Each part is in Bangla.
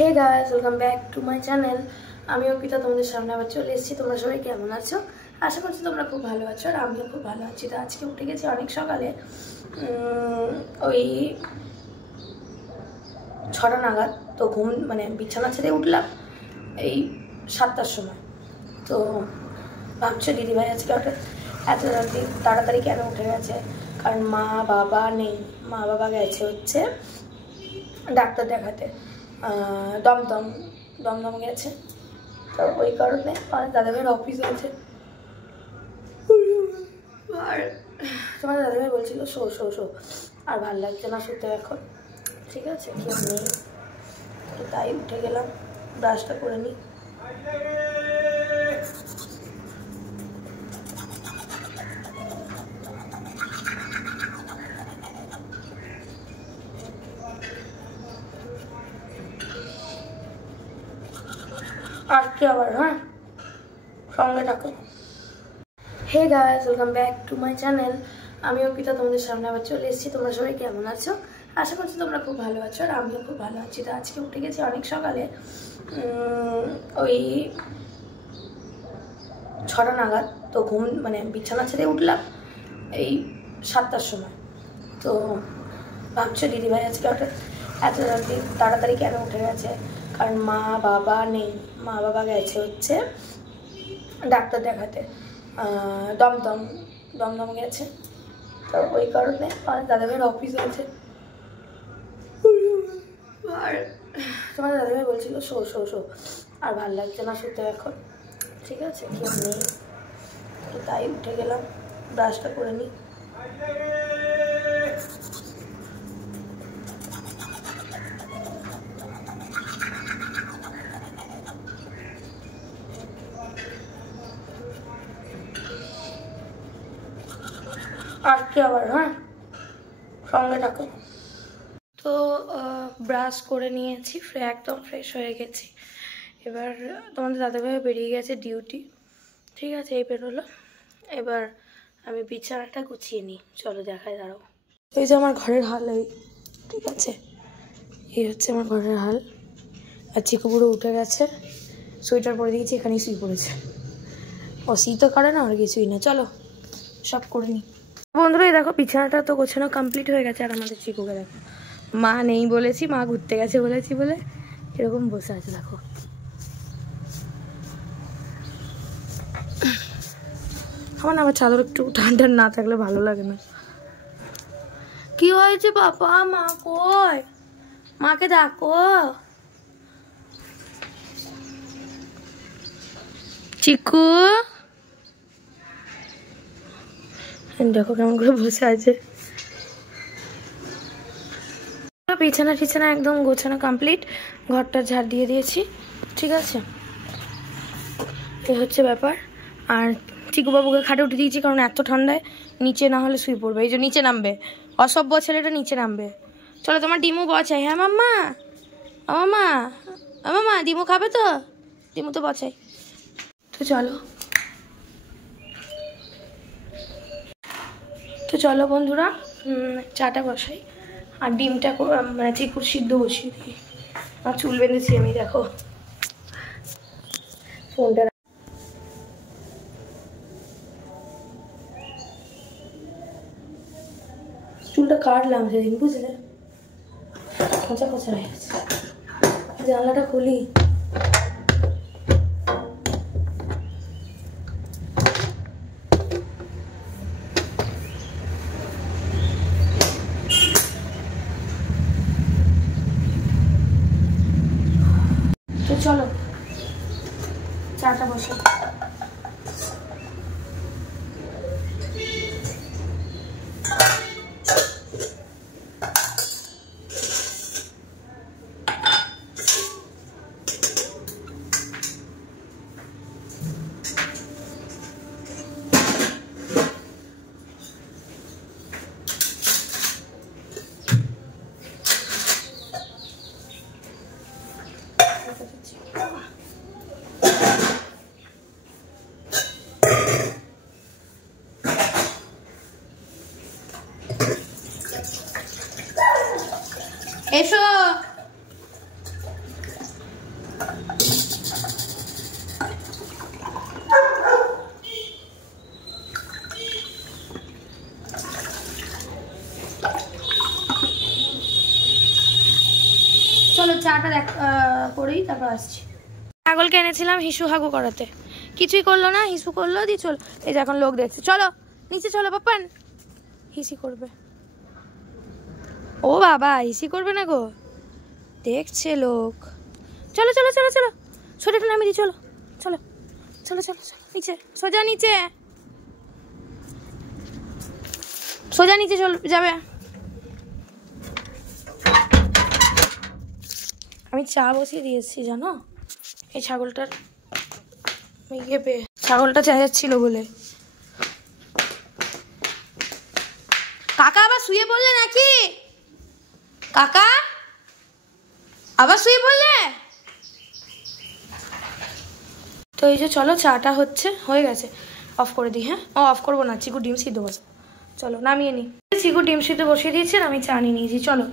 Hey guys, welcome back to my channel. আমি অর্পিতা তোমাদের সামনে আবার চলে এসেছি। তোমরা সবাই কেমন আছো? আশা করছি তোমরা খুব ভালো আছো, আর আমিও খুব ভালো আছি। তো আজকে উঠে গেছি অনেক সকালে, ওই 6টা নাগাদ। তো বিছানা ছেড়ে উঠলাম এই 7টার সময়। তো ভাবছো দিদিভাই আজকে হঠাৎ এত তাড়াতাড়ি কেন উঠে গেছে, কারণ মা বাবা নেই। মা বাবা গেছে হচ্ছে ডাক্তার দেখাতে, দমদম গেছে। তো ওই কারণে আমার দাদাভাইয়ের অফিস আছে। আর তোমাদের দাদাভাই বলছিল শো শো শো, আর ভালো লাগছে না শুতে এখন। ঠিক আছে, কেউ নেই, তো তাই উঠে গেলাম। ব্রাশটা করে নিই। আর কি আবার, হ্যাঁ সঙ্গে থাকো। Hey guys, welcome back to my channel. আমি অর্পিতা তোমাদের সামনে আবার চলে এসেছি। তোমরা সবাই কেমন আছো? আশা করছি তোমরা খুব ভালো আছো, আর আমিও খুব ভালো আছি। তো আজকে উঠে গেছি অনেক সকালে, ওই 6টা নাগাদ। তো বিছানা ছেড়ে উঠলাম এই 7টার সময়। তো ভাবছো দিদিভাই আজকে হঠাৎ এত তাড়াতাড়ি কেন উঠে গেছে, কারণ মা বাবা নেই। মা বাবা গেছে হচ্ছে ডাক্তার দেখাতে, দমদম গেছে। তো ওই কারণে আমার দাদাভাইয়ের অফিস আছে। আর তোমাদের দাদাভাই বলছিল শো শো শো, আর ভালো লাগছে না শুতে এখন। ঠিক আছে, কেউ নেই, তো তাই উঠে গেলাম। ব্রাশটা করে নিই। আর কি আবার, হ্যাঁ সঙ্গে থাকো। তো ব্রাশ করে নিয়েছি, একদম ফ্রেশ হয়ে গেছি। এবার তোমাদের দাদাভাই বেরিয়ে গেছে ডিউটি। ঠিক আছে, এই বেরোলো। এবার আমি বিছানাটা গুছিয়ে নিই। চলো দেখাই, দাঁড়াও। এই যে আমার ঘরের হাল, এই ঠিক আছে, এই হচ্ছে আমার ঘরের হাল। আর চিকু পুরো উঠে গেছে, সোয়েটার পরে দিয়েছি, এখানেই শুয়ে পড়েছে। ও শীতও করে না, আর কিছুই না। চলো সব করে নিই। বন্ধুরা, এই দেখো বিছানাটা তো গোছানো কমপ্লিট হয়ে গেছে। আর আমাদের চিকুকে দেখো, মা নেই বলেছি, মা ঘুরতে গেছে বলেছি বলে এরকম বসে আছে। দেখো আমার না, আমার চাদর একটু ঠান্ডা না থাকলে ভালো লাগে না। কি হয়েছে বাবা? মা কই? মাকে ডাকো। চিকু দেখো কেমন করে বসে আছে। বিছানা টিছানা একদম গোছানো কমপ্লিট, ঘরটা ঝাড় দিয়ে দিয়েছি। ঠিক আছে, এই হচ্ছে ব্যাপার। আর চিকুবাবুকে খাটে উঠে দিয়েছি, কারণ এত ঠান্ডায় নিচে না হলে শুয়ে পড়বে। এই যে নিচে নামবে, অসভ্য ছেলেটা নিচে নামবে। চলো, তোমার ডিমু বচাই। হ্যাঁ মাম্মা, মাম্মা মাম্মা ডিমু খাবে তো? ডিমু তো বচাই। তো চলো বন্ধুরা, চাটা বসাই। আর ডিমটা চিকুর সিদ্ধ বসিয়ে দিই। আর চুল বেঁধেছি আমি, দেখো ফোনটা। চুলটা কাটলাম সেদিন, বুঝলে, খোঁচা খোঁচা হয়ে গেছে। জানলাটা খুলি। তো চলো চাটা বসে। এসো চলো চাটা করেই তারপর আসছি। ছাগলকে এনেছিলাম হিসু হাগু করাতে, কিছুই করলো না, হিসু করলো দিয়ে চলো। এই যে এখন লোক দেখছে, চলো নিচে চলো পাপান, হিসি করবে। ও বাবা হিসি করবে না গো, দেখছে লোক। চলো চলো চলো চলো, ছোটটা নামিয়ে দিই, চলো চলো চলো চলো চলো নিচে, সোজা নিচে, সোজা নিচে চল যাবে। আমি চা বসিয়ে দিয়েছি জানো, এই ছাগলটার ছাগলটা চেঁচাচ্ছিল বলে। কাকা আবার শুয়ে পড়লে নাকি? কাকা আবার শুয়ে পড়লে? তো এই যে চলো চাটা হয়ে গেছে, অফ করে দিই। হ্যাঁ অফ করবো না, চিকু ডিম সিদ্ধ বসে, চলো নামিয়ে নিই। চিকু ডিম সিদ্ধ বসিয়ে দিয়েছে, আমি চা নিয়ে নিয়েছি। চলো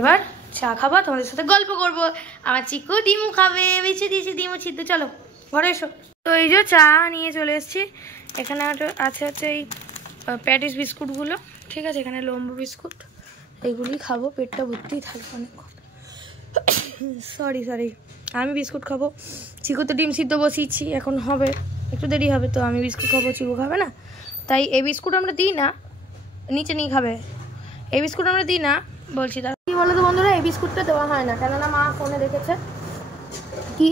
এবার চা খাবা, তোমাদের সাথে গল্প করবো। আমার চিকু ডিম খাবে, বেছে দিয়েছি ডিম সিদ্ধ। চলো ঘরে এসো। তো এই যে চা নিয়ে চলে এসেছি। এখানে আছে এই প্যাটিস বিস্কুটগুলো, ঠিক আছে, এখানে লম্বু বিস্কুট, এইগুলি খাবো, পেটটা ভর্তি থাকবে অনেকক্ষণ। সরি আমি বিস্কুট খাবো, চিকু তো ডিম সিদ্ধ বসিয়েছি, এখন হবে একটু দেরি হবে, তো আমি বিস্কুট খাবো, চিকু খাবে না। তাই এই বিস্কুট আমরা দিই না, নিচে নিয়ে খাবে। এই বিস্কুট আমরা দিই না বলছি। তার কি বলো তো বন্ধুরা, এই বিস্কুটটা দেওয়া হয় না, কেননা মা ফোনে দেখেছে কি,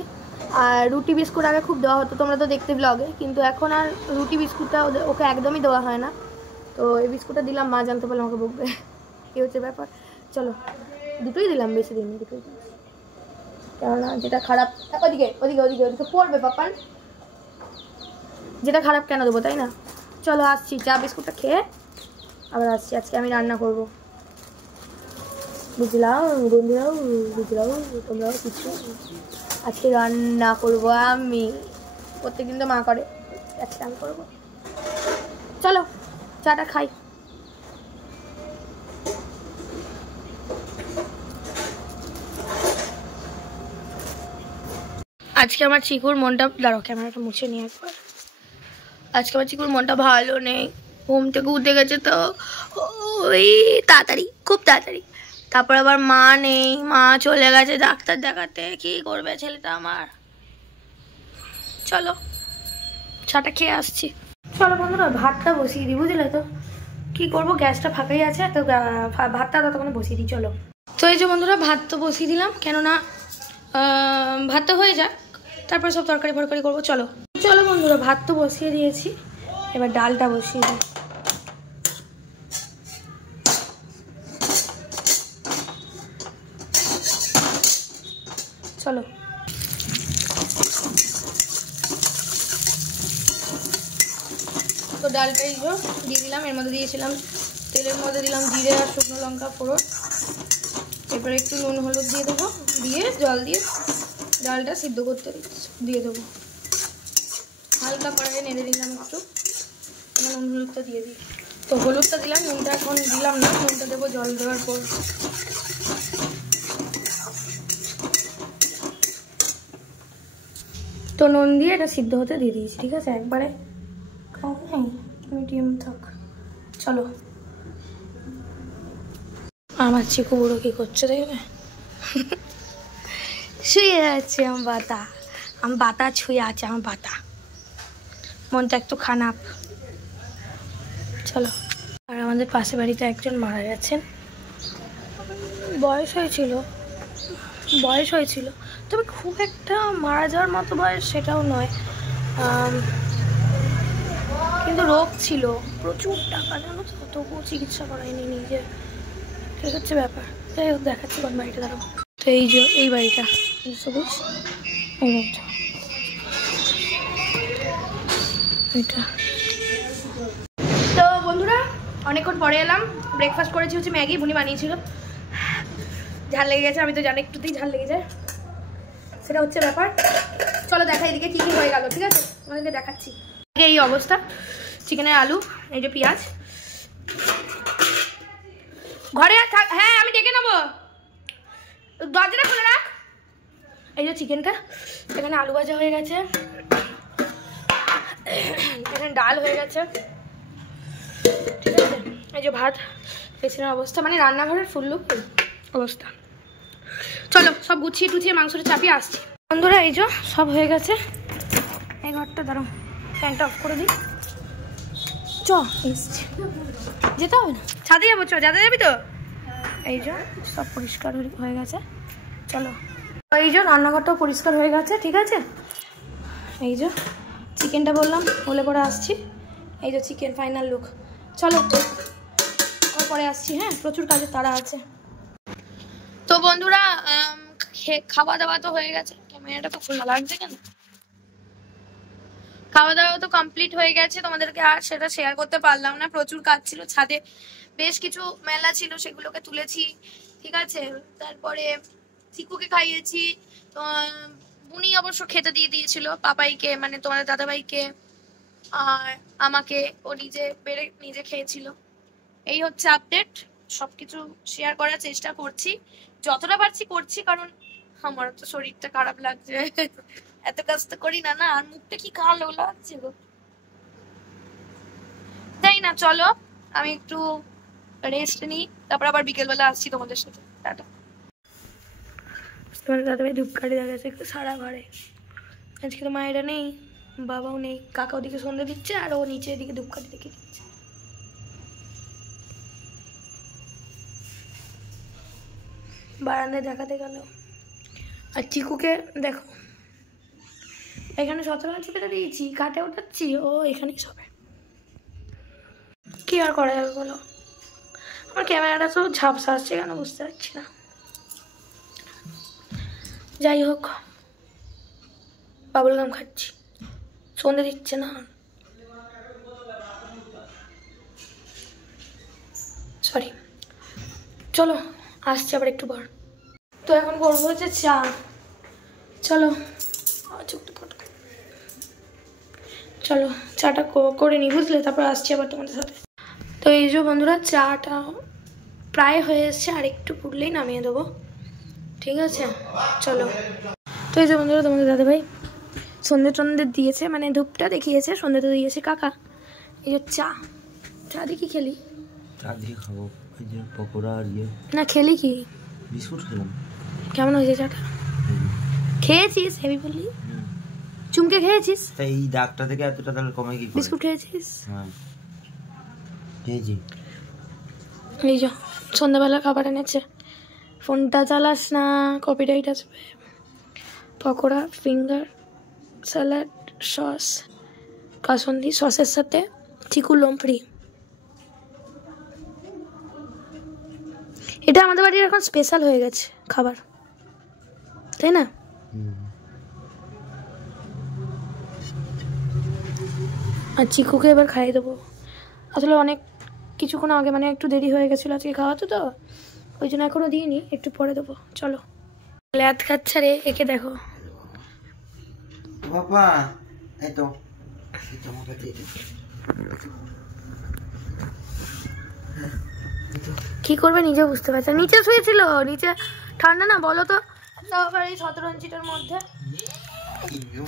আর রুটি বিস্কুট আগে খুব দেওয়া হতো, তোমরা তো দেখতে ব্লগে, কিন্তু এখন আর রুটি বিস্কুটটা ওকে একদমই দেওয়া হয় না। তো এই বিস্কুটটা দিলাম, মা জানতে পারলে আমাকে বকবে, কী হচ্ছে ব্যাপার। চলো দুটোই দিলাম, বেশি দিইনি, দুটোই দিলাম, কেননা যেটা খারাপ ওদিকে ওদিকে ওদিকে ওদিকে পড়বে পাপান, যেটা খারাপ কেন দেবো, তাই না। চলো আসছি, চা বিস্কুটটা খেয়ে আবার আসছি। আজকে আমি রান্না করব, বুঝলাম বন্ধুরাও, বুঝলাম তোমরাও কিছু। আজকে রান্না করবো আমি, প্রত্যেকদিন তো মা করে, আজকে আমি করবো। চলো চাটা খাই। আজকে আমার চিকুর মনটা, দাঁড়াও ক্যামেরাটা মুছে নিয়ে একবার। আজকে আমার চিকুর মনটা ভালো নেই, ঘুম থেকে উঠে গেছে তো ওই তাড়াতাড়ি, খুব তাড়াতাড়ি। তারপর আবার মা নেই, মা চলে গেছে ডাক্তার দেখাতে, কি করবে ছেলেটা আমার। চলো চাটা খেয়ে আসছি। চলো বন্ধুরা ভাতটা বসিয়ে দিই, বুঝলে তো কি করবো, গ্যাসটা ফাঁকাই আছে, তো ভাতটা ততক্ষণ বসিয়ে দিই। চলো তো এই যে বন্ধুরা ভাত তো বসিয়ে দিলাম, কেননা ভাতটা হয়ে যাক, তারপরে সব তরকারি ফরকারি করবো। চলো চলো বন্ধুরা ভাত তো বসিয়ে দিয়েছি, এবার ডালটা বসিয়ে দিই। চলো তো ডালটাই দিয়ে দিলাম, এর মধ্যে দিয়েছিলাম তেলের মধ্যে দিলাম জিরে আর শুকনো লঙ্কা ফোড়ন, এরপরে একটু নুন হলুদ দিয়ে দেবো, দিয়ে জল দিয়ে ডালটা সিদ্ধ করতে দিয়ে দেবো। হালকা কড়াইয়ে নেড়ে দিলাম একটু, নুন হলুদটা দিয়ে দিই। তো হলুদটা দিলাম, নুনটা এখন দিলাম না, নুনটা দেবো জল দেওয়ার পর। তো নুন দিয়ে এটা সিদ্ধ হতে দিয়ে দিয়েছি, ঠিক আছে, একবারে মিডিয়াম থাক। চলো আমার চিকু বুড়ো কি করছে দেখবে, শুয়ে আছে আমার বাতা ছুঁয়ে আছে, আমার বাতা, মনটা একটু খারাপ। চলো আর আমাদের পাশে বাড়িতে একজন মারা গেছেন, বয়স হয়েছিল, তবে খুব একটা মারা যাওয়ার মতো বয়স সেটাও নয়, কিন্তু রোগ ছিল, প্রচুর টাকা জানো তো, তবুও চিকিৎসা করায়নি নিজে, ঠিক হচ্ছে ব্যাপার। যাই হোক দেখাচ্ছি কোন বাড়িটা, দাঁড়াবো। তো এই যে এই বাড়িটা সবুজ, এই বাড়িটা এটা। তো বন্ধুরা অনেকক্ষণ পরে এলাম, ব্রেকফাস্ট করেছি হচ্ছে ম্যাগি, বুনি বানিয়েছিল, ঝাল লেগে গেছে, আমি তো জানি একটুতেই ঝাল লেগে যায়, সেটা হচ্ছে ব্যাপার। চলো দেখা এদিকে কি কি হয়ে গেল, ঠিক আছে তোমাদেরকে দেখাচ্ছি। এই অবস্থা, চিকেনের আলু, এই যে পেঁয়াজ, ঘরে আর থাক, হ্যাঁ আমি ডেকে নেবো, দরজাটা খুলে রাখ। এই যে চিকেনটা, এখানে আলু ভাজা হয়ে গেছে, এখানে ডাল হয়ে গেছে, ঠিক আছে, এই যে ভাত, পেছনের অবস্থা, মানে রান্নাঘরের ফুল লুক অবস্থা। চলো সব গুছিয়ে টুছিয়ে মাংসটা চাপিয়ে আসছি। বন্ধুরা এই যে সব হয়ে গেছে, এই ঘরটা দাঁড়াও ফ্যানটা অফ করে দিই। চ এসছি, যেতে হবে না, ছাদে যাবো, চ যাতে যাবি তো। এই যে সব পরিষ্কার হয়ে গেছে, চলো। এই যে রান্নাঘরটাও পরিষ্কার হয়ে গেছে, ঠিক আছে। এই যে চিকেনটা বললাম হলে পরে আসছি, এই যে চিকেন ফাইনাল লুক। চলো পরে আসছি, হ্যাঁ প্রচুর কাজের তাড়া আছে। তো বন্ধুরা খাওয়া দাওয়া তো হয়ে গেছে, ক্যামেরাটা তো খোলা লাগছে কেন। খাওয়া দাওয়া তো কমপ্লিট হয়ে গেছে, তোমাদেরকে আর সেটা শেয়ার করতে পারলাম না, প্রচুর কাজ ছিল ছাদে, বেশ কিছু মেলা ছিল সেগুলোকে তুলেছি, ঠিক আছে। তারপরে চিকুকে খাইয়েছি, তো বুনি অবশ্য খেতে দিয়ে দিয়েছিল পাপাইকে, মানে তোমাদের দাদাভাইকে, আর আমাকে ও নিজে খেয়েছিল। এই হচ্ছে আপডেট, সবকিছু শেয়ার করার চেষ্টা করছি, যতটা পারছি করছি, কারণ আমার তো শরীরটা খারাপ লাগছে, এত কাজ তো করি না, না আর মুখটা কি কালো লাগছে গো, তাই না। চলো আমি একটু রেস্ট নিই, তারপর আবার বিকেলবেলা আসছি তোমাদের সাথে। টাটা। তোমাদের দাদাভাই ধূপকাঠি দেখাচ্ছে একটু সারা ঘরে, আজকে তো মায়েরা নেই, বাবাও নেই, কাকা ওদিকে সন্ধ্যে দিচ্ছে আর ও নিচে এদিকে ধূপকাঠি দেখে দিচ্ছে। বারান্দায় দেখাতে গেল, আর চিকুকে দেখো এখানে শতরঞ্জ চেপে দিয়েছি, কাটে ওঠাচ্ছি, ও এখানেই সবে, কি আর করা যাবে বলো। আমার ক্যামেরাটা তো ঝাপসা আসছে কেন বুঝতে পারছি না, যাই হোক বাবুল গাম খাচ্ছি, সন্ধে দিচ্ছে না, সরি। চলো আসছি আবার একটু পর। তো এখন করবো হচ্ছে চা, চলো চলো চাটা করে নিই, বুঝলে, তারপর আসছি আবার তোমাদের সাথে। তো এই যে বন্ধুরা চাটা প্রায় হয়ে এসছে, আর একটু পুড়লেই নামিয়ে দেবো, ঠিক আছে। চলো তো এই যে বন্ধুরা তোমাদের দাদাভাই সন্ধে টন্ধে দিয়েছে, মানে ধূপটা দেখিয়েছে, সন্ধে তো দিয়েছে কাকা। এই যে চা দিয়ে কি খেলি, চা দিয়ে খাবো, এই যে পকোড়া আর ইয়ে না খেলি কি, বিস্কুট খেলাম। কেমন হয়েছে চাটা, খেয়েছিস হেভি বললি, চুমকে খেয়েছিস, এই ডাকটা থেকে এতটা তাহলে কমে কি করে, বিস্কুট খেয়েছিস, হ্যাঁ খেয়েছি। এই যে সন্ধ্যাবেলা খাবার এনেছে, ফোনটা চালাস না কপিরাইট আসবে। Pakora, finger salad, sauce, kasundi, সসের সাথে চিকু লম্পড়ি। এটা আমাদের বাড়ির এখন স্পেশাল হয়ে গেছে খাবার, তাই না। আর চিকুকে এবার খাইয়ে দেবো, আসলে অনেক কিছুক্ষণ আগে মানে একটু দেরি হয়ে গেছিলো আজকে খাওয়াতে, তো ওই জন্য এখনো দিইনি, একটু পরে দেবো। চলো ল্যাদ খাচ্ছে রে, একে দেখো বাবা, এই তো কি করবে নিজে বুঝতে পারছে, নিচে শুয়েছিল, নিচে ঠান্ডা না বলো তো, আবার এই শতরঞ্জিটার মধ্যে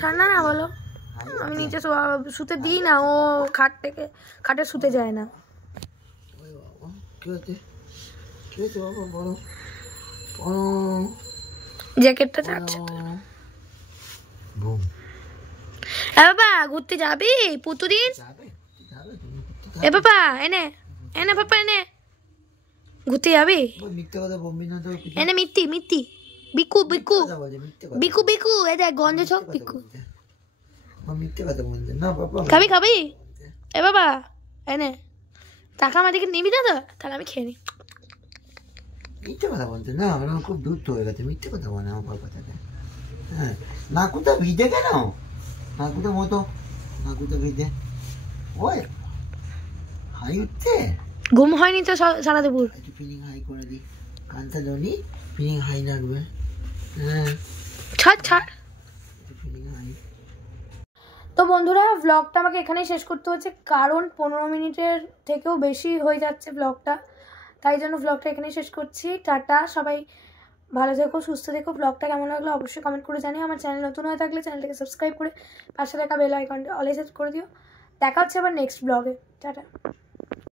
ঠান্ডা না বলো, আমি নিচে শুতে দিই না, ও খাটে শুতে যায় না। জ্যাকেটটা চাচ্ছে, এ বাবা ঘুরতে যাবি পুতুদিন, এ বাবা এনে এনে বাবা এনে ঘুরতে যাবি, এনে মিত্তি বিকু বিকু বিকু বিকু, এ দেখ গঞ্জে ছক বিকু, খাবি এ বাবা এনে টাকা আমার দিকে নিবি না তো, তাহলে আমি খেয়ে নিই। মিথ্যে কথা বলতে না, আমার খুব দূর হয়ে গেছে, মিথ্যে কথা বলে আমার বাবা থেকে। হ্যাঁ নাকুটা ভিজে কেন, নাকুটা মতো নাকুটা ভিজে, ওই হাই উঠছে, ঘুম হয়নি তো সারা দুপুর, একটু ফিলিং হাই করে দিই, কানটা ধনি ফিলিং হাই লাগবে, হ্যাঁ ছাড়। তো বন্ধুরা ব্লগটা আমাকে এখানেই শেষ করতে হচ্ছে, কারণ 15 মিনিটের থেকেও বেশি হয়ে যাচ্ছে ব্লগটা, তাই জন্য ব্লগটা এখানেই শেষ করছি। টাটা, সবাই ভালো থেকো, সুস্থ থেকো। ব্লগটা কেমন লাগলো অবশ্যই কমেন্ট করে জানিও। আমার চ্যানেল নতুন হয়ে থাকলে চ্যানেলটাকে সাবস্ক্রাইব করে পাশে থাকা বেল আইকনটা অলে সেট করে দিও। দেখা হচ্ছে আবার নেক্সট ব্লগে। টাটা।